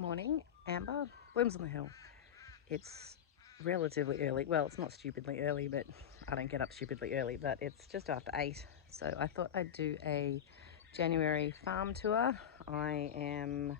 Morning, Amber. Blooms on the hill. It's relatively early. Well, it's not stupidly early, but I don't get up stupidly early, but it's just after 8. So I thought I'd do a January farm tour. I am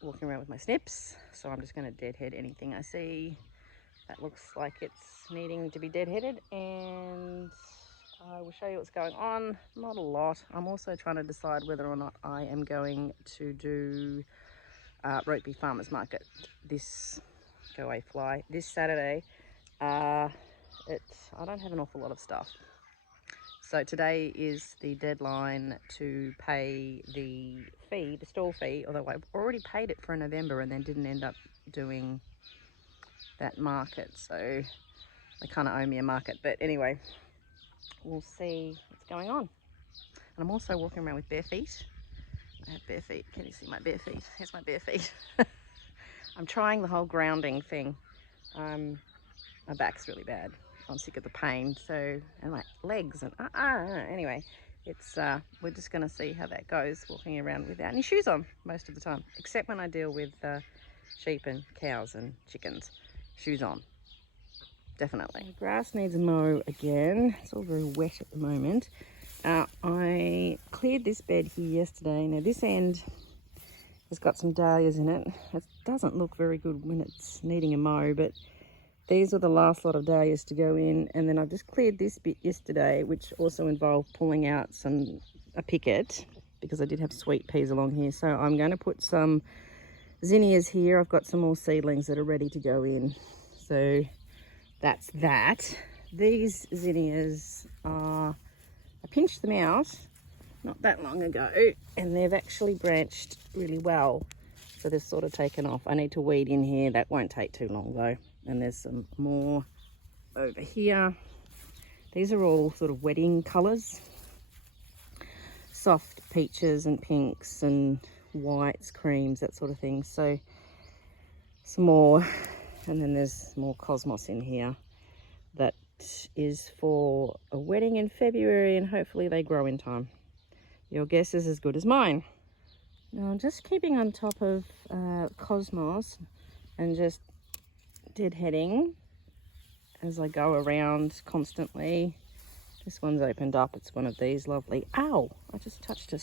walking around with my snips, so I'm just going to deadhead anything I see that looks like it's needing to be deadheaded, and I will show you what's going on. Not a lot. I'm also trying to decide whether or not I am going to do Rugby Farmers Market this Saturday. I don't have an awful lot of stuff, so today is the deadline to pay the fee, the stall fee, although I've already paid it for November and then didn't end up doing that market, so they kind of owe me a market. But anyway, we'll see what's going on. And I'm also walking around with bare feet. I have bare feet. Can you see my bare feet? Here's my bare feet. I'm trying the whole grounding thing. My back's really bad. I'm sick of the pain. So, and my legs and anyway, it's we're just going to see how that goes, walking around without any shoes on most of the time, except when I deal with sheep and cows and chickens. Shoes on, definitely. The grass needs a mow again. It's all very wet at the moment. I cleared this bed here yesterday. Now this end has got some dahlias in it. It doesn't look very good when it's needing a mow, but these are the last lot of dahlias to go in. And then I just cleared this bit yesterday, which also involved pulling out a picket, because I did have sweet peas along here. So I'm going to put some zinnias here. I've got some more seedlings that are ready to go in. So that's that. These zinnias are, I pinched them out not that long ago, and they've actually branched really well. So they've sort of taken off. I need to weed in here. That won't take too long though. And there's some more over here. These are all sort of wedding colours. Soft peaches and pinks and whites, creams, that sort of thing. So some more. And then there's more cosmos in here. That is for a wedding in February, and hopefully they grow in time. Your guess is as good as mine. Now I'm just keeping on top of cosmos and just deadheading as I go around constantly. This one's opened up. It's one of these lovely, ow, I just touched a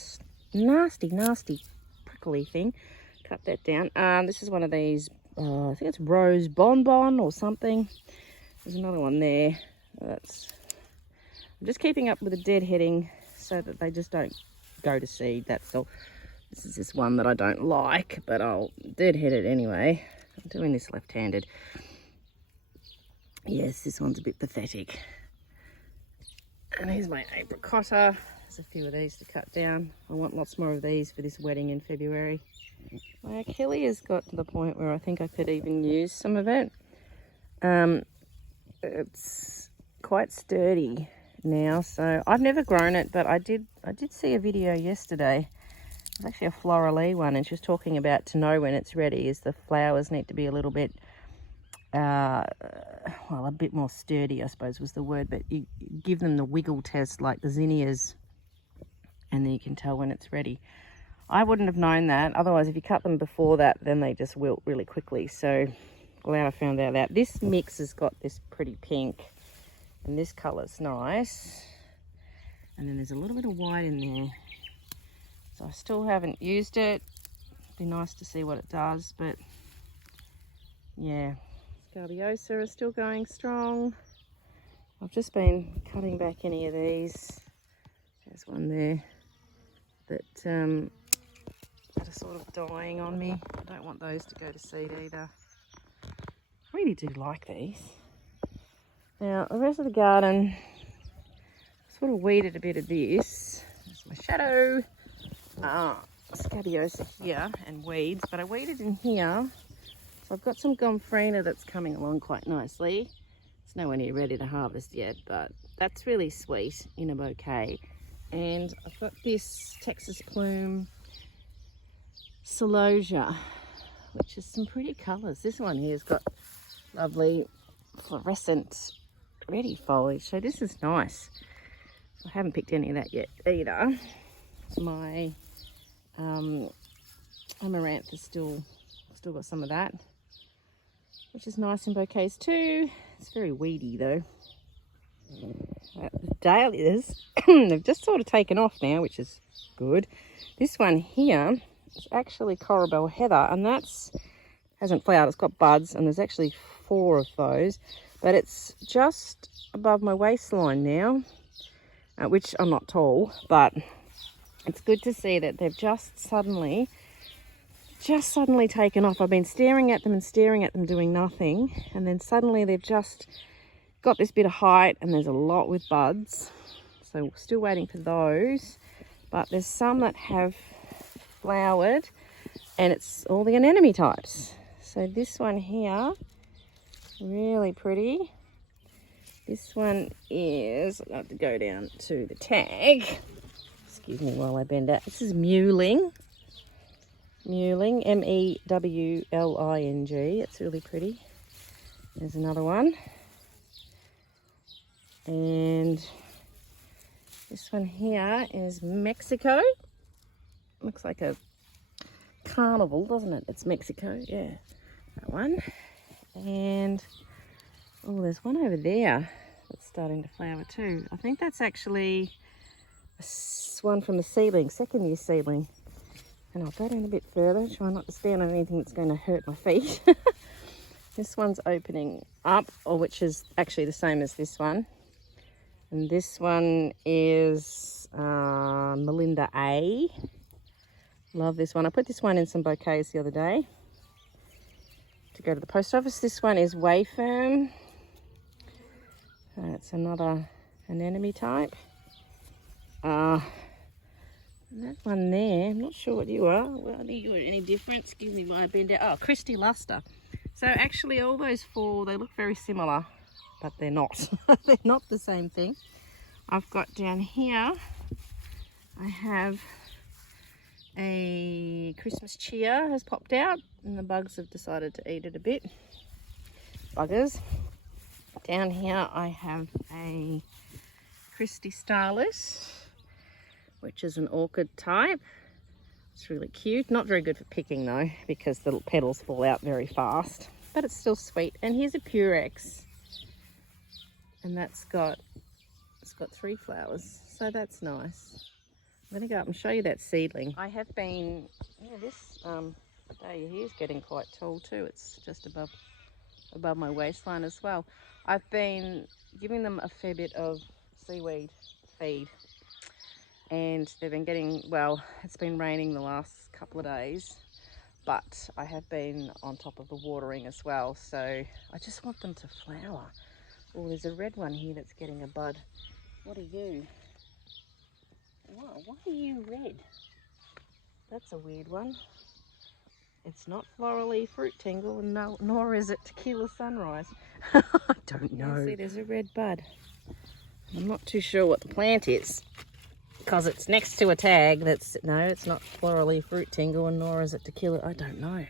nasty prickly thing. Cut that down. This is one of these, I think it's rose bonbon or something. There's another one there. I'm just keeping up with the deadheading so that they just don't go to seed, that's all. This is this one that I don't like, but I'll deadhead it anyway. I'm doing this left-handed. Yes, this one's a bit pathetic. And here's my apricotta. There's a few of these to cut down. I want lots more of these for this wedding in February. My achilles has got to the point where I think I could even use some of it. It's quite sturdy now, so I've never grown it, but I did see a video yesterday. It's actually a Floralee one, and she was talking about to know when it's ready is the flowers need to be a little bit well, a bit more sturdy, I suppose was the word, but you give them the wiggle test like the zinnias, and then you can tell when it's ready. I wouldn't have known that. Otherwise, if you cut them before that, then they just wilt really quickly. So glad I found out that. This mix has got this pretty pink, and this colour's nice. And then there's a little bit of white in there. So I still haven't used it. It'd be nice to see what it does, but yeah. Scabiosa is still going strong. I've just been cutting back any of these. There's one there that are sort of dying on me. I don't want those to go to seed either. I really do like these. Now the rest of the garden, I sort of weeded a bit of this. There's my shadow. Scabiosa here and weeds, but I weeded in here. So I've got some gomphrena that's coming along quite nicely. It's nowhere near ready to harvest yet, but that's really sweet in a bouquet. And I've got this Texas plume celosia, which is some pretty colours. This one here's got lovely fluorescent ready foliage, so this is nice. I haven't picked any of that yet either. My amaranth is still still got some of that, which is nice in bouquets too. It's very weedy though. The dahlias, they've just sort of taken off now, which is good. This one here is actually Corabelle Heather, and that's hasn't flowered. It's got buds, and there's actually 4 of those, but it's just above my waistline now, which I'm not tall, but it's good to see that they've just suddenly taken off. I've been staring at them doing nothing, and then suddenly they've just got this bit of height, and there's a lot with buds, so we're still waiting for those. But there's some that have flowered, and it's all the anemone types. So this one here, really pretty. This one is, I have to go down to the tag, excuse me while I bend out. This is Mewling, M-E-W-L-I-N-G. It's really pretty. There's another one. And this one here is Mexico. Looks like a carnival, doesn't it? It's Mexico, yeah. That one. And oh, there's one over there that's starting to flower too. I think that's actually one from the seedling, second year seedling. And I'll go down a bit further, try not to stand on anything that's going to hurt my feet. This one's opening up, which is actually the same as this one. And this one is Melinda A. Love this one. I put this one in some bouquets the other day to go to the post office. This one is Wayfirm. It's another anemone type. That one there, I'm not sure what you are. Well, are you any different? Excuse me while I bend out. Oh, Christy Luster. So actually all those 4, they look very similar, but they're not. They're not the same thing. I've got down here, I have a Christmas cheer has popped out, and the bugs have decided to eat it a bit. Buggers. Down here I have a Christy Starlet, which is an orchid type. It's really cute. Not very good for picking though, because the petals fall out very fast, but it's still sweet. And here's a Purex, and it's got 3 flowers, so that's nice. I'm going to go up and show you that seedling. I have been, this dahlia here is getting quite tall too. It's just above my waistline as well. I've been giving them a fair bit of seaweed feed, and they've been getting, well, it's been raining the last couple of days, but I have been on top of the watering as well, so I just want them to flower. Oh, there's a red one here that's getting a bud. What are you? Whoa, why are you red? That's a weird one. It's not florally fruit tingle, and no, nor is it tequila sunrise. I don't know. See, there's a red bud. I'm not too sure what the plant is, because it's next to a tag that's, no, it's not florally fruit tingle, and nor is it tequila. I don't know.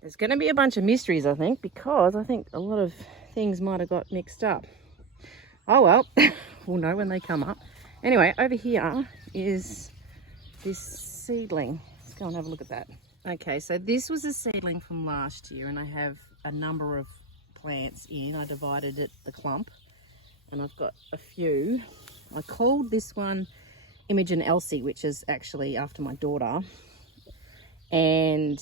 There's going to be a bunch of mysteries, I think, because I think a lot of things might have got mixed up. Oh well, we'll know when they come up. Anyway, over here is this seedling. Let's go and have a look at that. Okay, so this was a seedling from last year, and I have a number of plants in. I divided it, the clump, and I've got a few. I called this one Imogen Elsie, which is actually after my daughter, and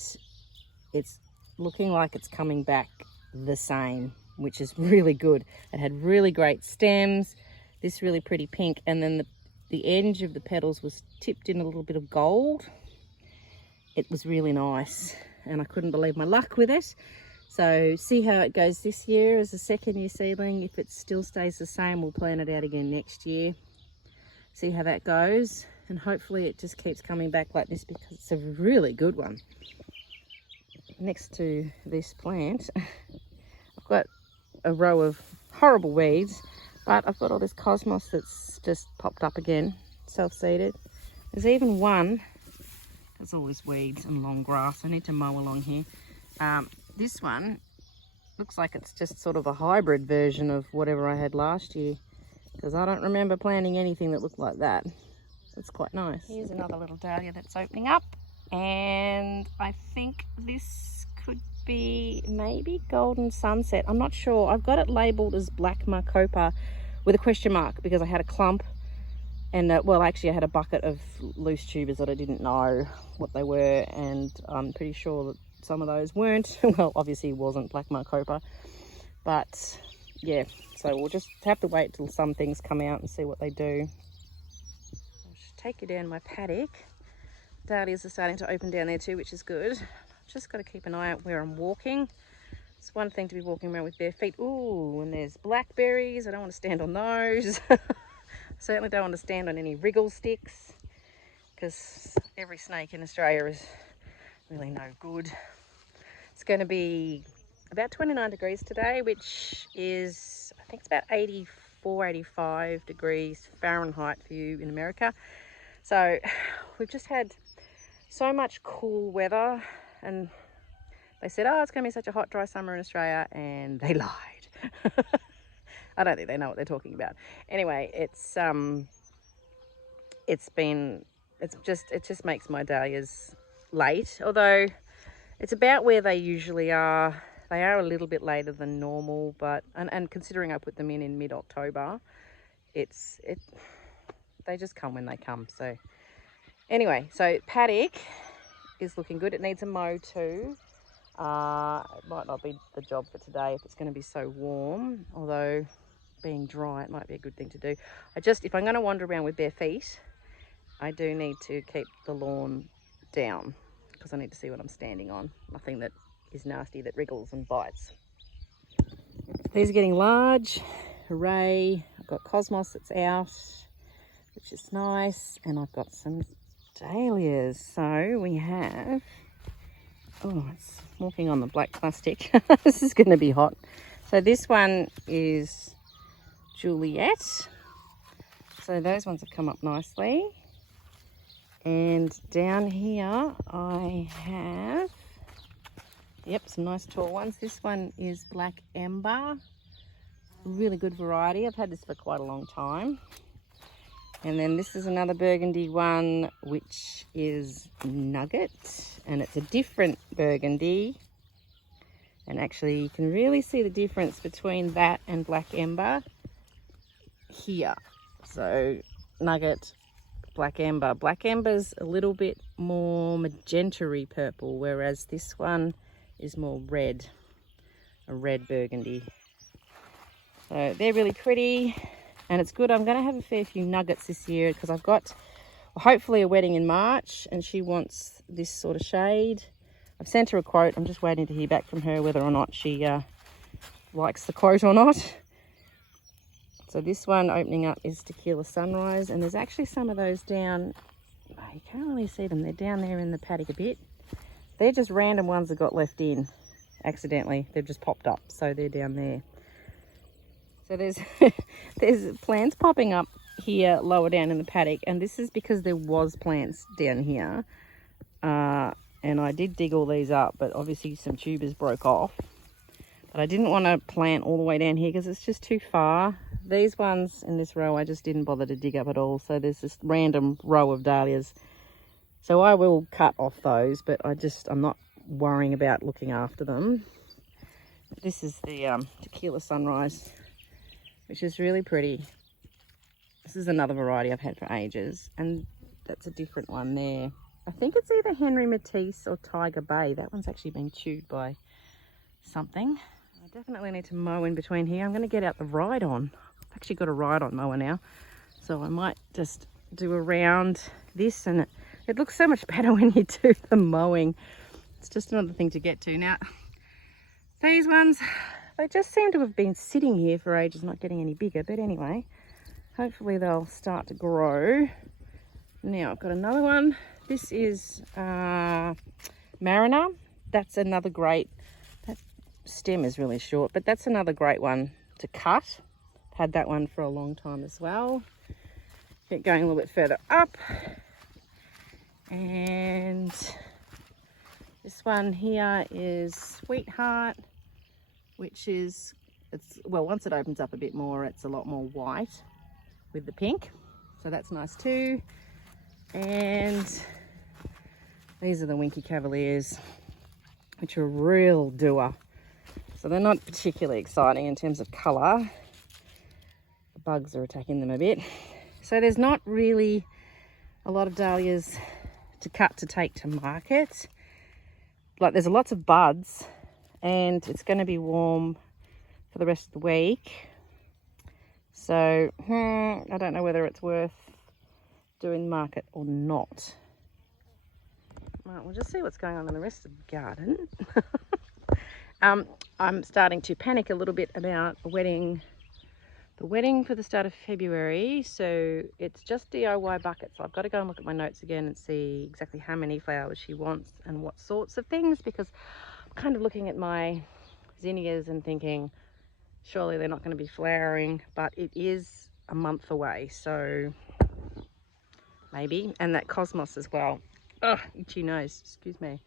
it's looking like it's coming back the same, which is really good. It had really great stems, this really pretty pink, and then the edge of the petals was tipped in a little bit of gold. It was really nice, and I couldn't believe my luck with it. So see how it goes this year as a second year seedling. If it still stays the same, we'll plant it out again next year. See how that goes, and hopefully it just keeps coming back like this, because it's a really good one. Next to this plant, I've got a row of horrible weeds, but I've got all this cosmos that's just popped up again, self-seeded. There's even one, there's always weeds and long grass. I need to mow along here. This one looks like it's just sort of a hybrid version of whatever I had last year, because I don't remember planting anything that looked like that. It's quite nice. Here's another little dahlia that's opening up, and I think this could be maybe Golden Sunset. I'm not sure. I've got it labelled as Black Marcopa with a question mark because I had a clump and well, actually I had a bucket of loose tubers that I didn't know what they were, and I'm pretty sure that some of those weren't. Well, obviously it wasn't Black Marcopa, but yeah, so we'll just have to wait till some things come out and see what they do. I'll just take you down my paddock. Dahlias are starting to open down there too, which is good. Just got to keep an eye out where I'm walking. It's one thing to be walking around with bare feet. Ooh, and there's blackberries. I don't want to stand on those. Certainly don't want to stand on any wriggle sticks, because every snake in Australia is really no good. It's going to be about 29 degrees today, which is, I think it's about 84, 85 degrees Fahrenheit for you in America. So we've just had so much cool weather, and they said, oh, it's going to be such a hot, dry summer in Australia, and they lied. I don't think they know what they're talking about. Anyway, it just makes my dahlias late, although it's about where they usually are. They are a little bit later than normal, but and considering I put them in mid-October, they just come when they come. So anyway, so Paddock is looking good. It needs a mow too. It might not be the job for today if it's going to be so warm, although being dry it might be a good thing to do. If I'm going to wander around with bare feet, I do need to keep the lawn down because I need to see what I'm standing on. Nothing that is nasty that wriggles and bites. These are getting large. Hooray. I've got Cosmos that's out, which is nice, and I've got some dahlias. So we have, oh, it's walking on the black plastic. This is going to be hot. So this one is Juliet. So those ones have come up nicely. And down here I have, yep, some nice tall ones. This one is Black Ember. Really good variety. I've had this for quite a long time. And then this is another burgundy one, which is Nugget, and it's a different burgundy. And actually you can really see the difference between that and Black Ember here. So Nugget, Black Ember. Black Ember's a little bit more magenta-y purple, whereas this one is more red, a red burgundy. So they're really pretty. And it's good. I'm going to have a fair few nuggets this year because I've got hopefully a wedding in March and she wants this sort of shade. I've sent her a quote. I'm just waiting to hear back from her whether or not she likes the quote or not. So this one opening up is Tequila Sunrise, and there's actually some of those down. Oh, you can't really see them. They're down there in the paddock a bit. They're just random ones that got left in accidentally. They've just popped up, so they're down there. So there's plants popping up here lower down in the paddock, and this is because there was plants down here, and I did dig all these up, but obviously some tubers broke off. But I didn't want to plant all the way down here because it's just too far. These ones in this row I just didn't bother to dig up at all, so there's this random row of dahlias. So I will cut off those, but I'm not worrying about looking after them. This is the Tequila Sunrise, which is really pretty. This is another variety I've had for ages, and that's a different one there. I think it's either Henry Matisse or Tiger Bay. That one's actually been chewed by something. I definitely need to mow in between here. I'm going to get out the ride-on. I've actually got a ride-on mower now, so I might just do around this, and it looks so much better when you do the mowing. It's just another thing to get to. Now, these ones, they just seem to have been sitting here for ages, not getting any bigger. But anyway, hopefully they'll start to grow. Now I've got another one. This is Mariner. That's another great, that stem is really short, but that's another great one to cut. Had that one for a long time as well. Get going a little bit further up. And this one here is Sweetheart, which is, well, once it opens up a bit more, it's a lot more white with the pink. So that's nice too. And these are the Winky Cavaliers. which are a real doer. So they're not particularly exciting in terms of colour. The bugs are attacking them a bit. So there's not really a lot of dahlias to cut to take to market. Like, there's lots of buds, and it's going to be warm for the rest of the week. So I don't know whether it's worth doing the market or not. Right, we'll just see what's going on in the rest of the garden. I'm starting to panic a little bit about the wedding for the start of February. So it's just DIY buckets. So I've got to go and look at my notes again and see exactly how many flowers she wants and what sorts of things, because I'm kind of looking at my zinnias and thinking, surely they're not going to be flowering, but it is a month away, so maybe. And that cosmos as well. Oh, itchy nose, excuse me.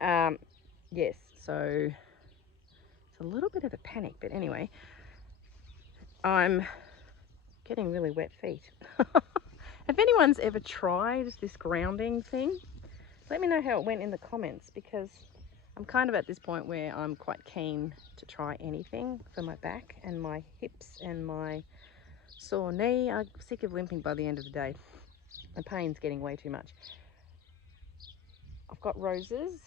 Yes, so it's a little bit of a panic, but anyway, I'm getting really wet feet. If anyone's ever tried this grounding thing, let me know how it went in the comments, because I'm kind of at this point where I'm quite keen to try anything for my back and my hips and my sore knee. I'm sick of limping by the end of the day. My pain's getting way too much. I've got roses,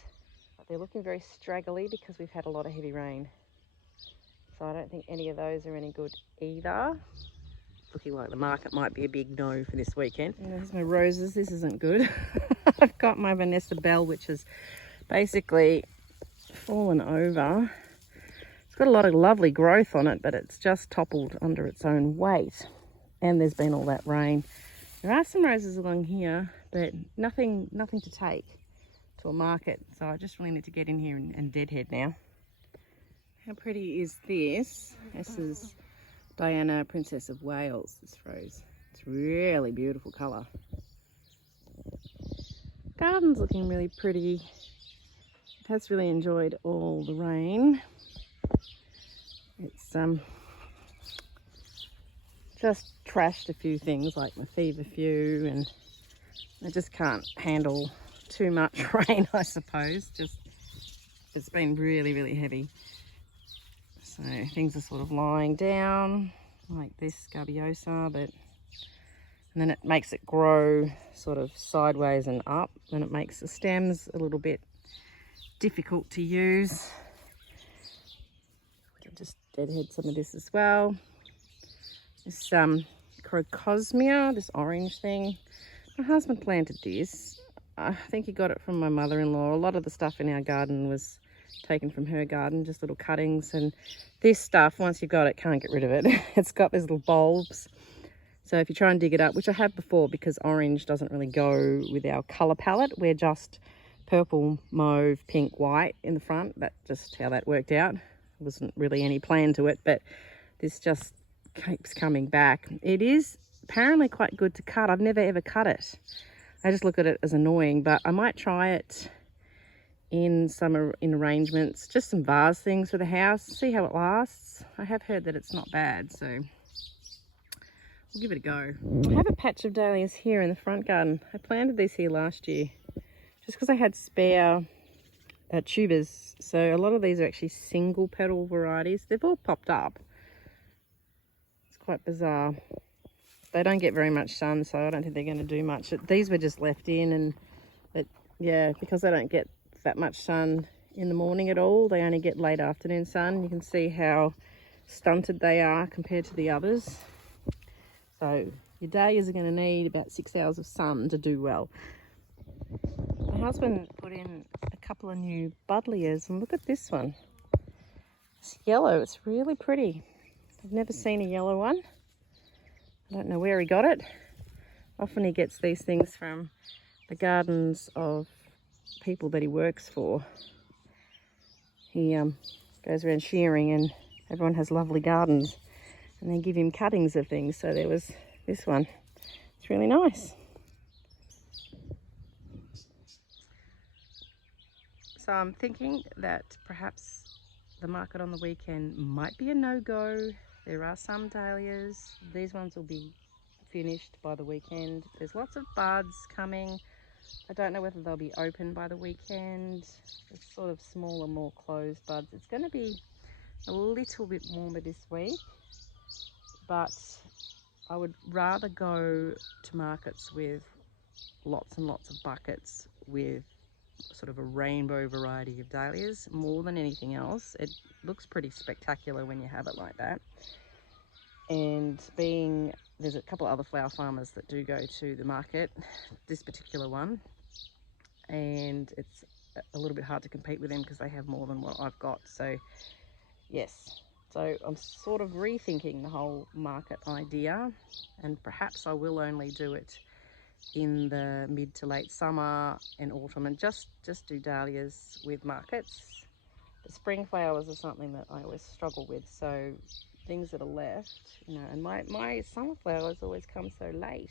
but they're looking very straggly because we've had a lot of heavy rain. So I don't think any of those are any good either. Looking like the market might be a big no for this weekend. And there's my roses. This isn't good. I've got my Vanessa Bell, which has basically fallen over. It's got a lot of lovely growth on it, but it's just toppled under its own weight. And there's been all that rain. There are some roses along here, but nothing to take to a market. So I just really need to get in here and deadhead now. How pretty is this? This is Diana, Princess of Wales, this rose. It's really beautiful colour. Garden's looking really pretty. It has really enjoyed all the rain. It's just trashed a few things like my feverfew, and I just can't handle too much rain, I suppose. Just, it's been really heavy. So things are sort of lying down like this Scabiosa, and then it makes it grow sort of sideways and up, and it makes the stems a little bit difficult to use. I'll just deadhead some of this as well. This Crocosmia, this orange thing, my husband planted this. I think he got it from my mother-in-law. A lot of the stuff in our garden was taken from her garden, just little cuttings. And this stuff, once you've got it, can't get rid of it. It's got these little bulbs. So if you try and dig it up, which I have before, because orange doesn't really go with our colour palette, we're just purple, mauve, pink, white in the front. That's just how that worked out. There wasn't really any plan to it, but this just keeps coming back. It is apparently quite good to cut. I've never ever cut it. I just look at it as annoying, but I might try it in arrangements, just some vase things for the house, see how it lasts. I have heard that it's not bad, so we'll give it a go. I have a patch of dahlias here in the front garden. I planted these here last year just because I had spare tubers. So a lot of these are actually single petal varieties. They've all popped up. It's quite bizarre. They don't get very much sun, so I don't think they're going to do much. These were just left in, but yeah, because they don't get that much sun in the morning at all, they only get late afternoon sun. You can see how stunted they are compared to the others. So your dahlias are going to need about 6 hours of sun to do well. My husband put in a couple of new buddleias, and look at this one. It's yellow. It's really pretty. I've never seen a yellow one. I don't know where he got it. Often he gets these things from the gardens of people that he works for. He goes around shearing, and everyone has lovely gardens, and they give him cuttings of things. So there was this one. It's really nice. So I'm thinking that perhaps the market on the weekend might be a no-go. There are some dahlias. These ones will be finished by the weekend. There's lots of buds coming. I don't know whether they'll be open by the weekend. It's sort of smaller, more closed buds. It's going to be a little bit warmer this week, but I would rather go to markets with lots and lots of buckets with sort of a rainbow variety of dahlias more than anything else. It looks pretty spectacular when you have it like that. And there's a couple of other flower farmers that do go to the market, this particular one, and it's a little bit hard to compete with them because they have more than what I've got. So yes, so I'm sort of rethinking the whole market idea, and perhaps I will only do it in the mid to late summer and autumn, and just do dahlias with markets. The spring flowers are something that I always struggle with, so things that are left, and my summer flowers always come so late.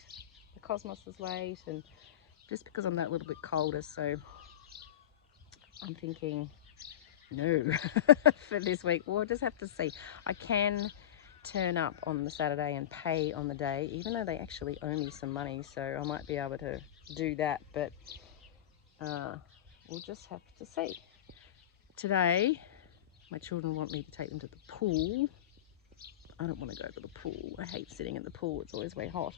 The cosmos is late, and just because I'm that little bit colder, so I'm thinking no for this week. We'll just have to see. I can turn up on the Saturday and pay on the day, even though they actually owe me some money, so I might be able to do that, but we'll just have to see. Today my children want me to take them to the pool. I don't want to go to the pool. I hate sitting in the pool. It's always way hot.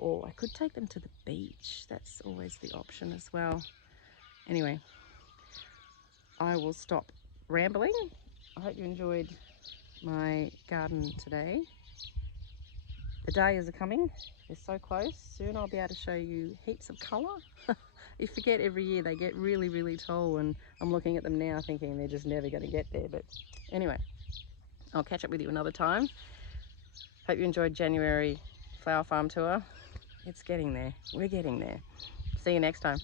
Or I could take them to the beach. That's always the option as well. Anyway, I will stop rambling. I hope you enjoyed my garden today. The dahlias are coming. They're so close. Soon I'll be able to show you heaps of colour. You forget every year they get really, really tall, and I'm looking at them now thinking they're just never going to get there. But anyway, I'll catch up with you another time. Hope you enjoyed January flower farm tour. It's getting there. We're getting there. See you next time.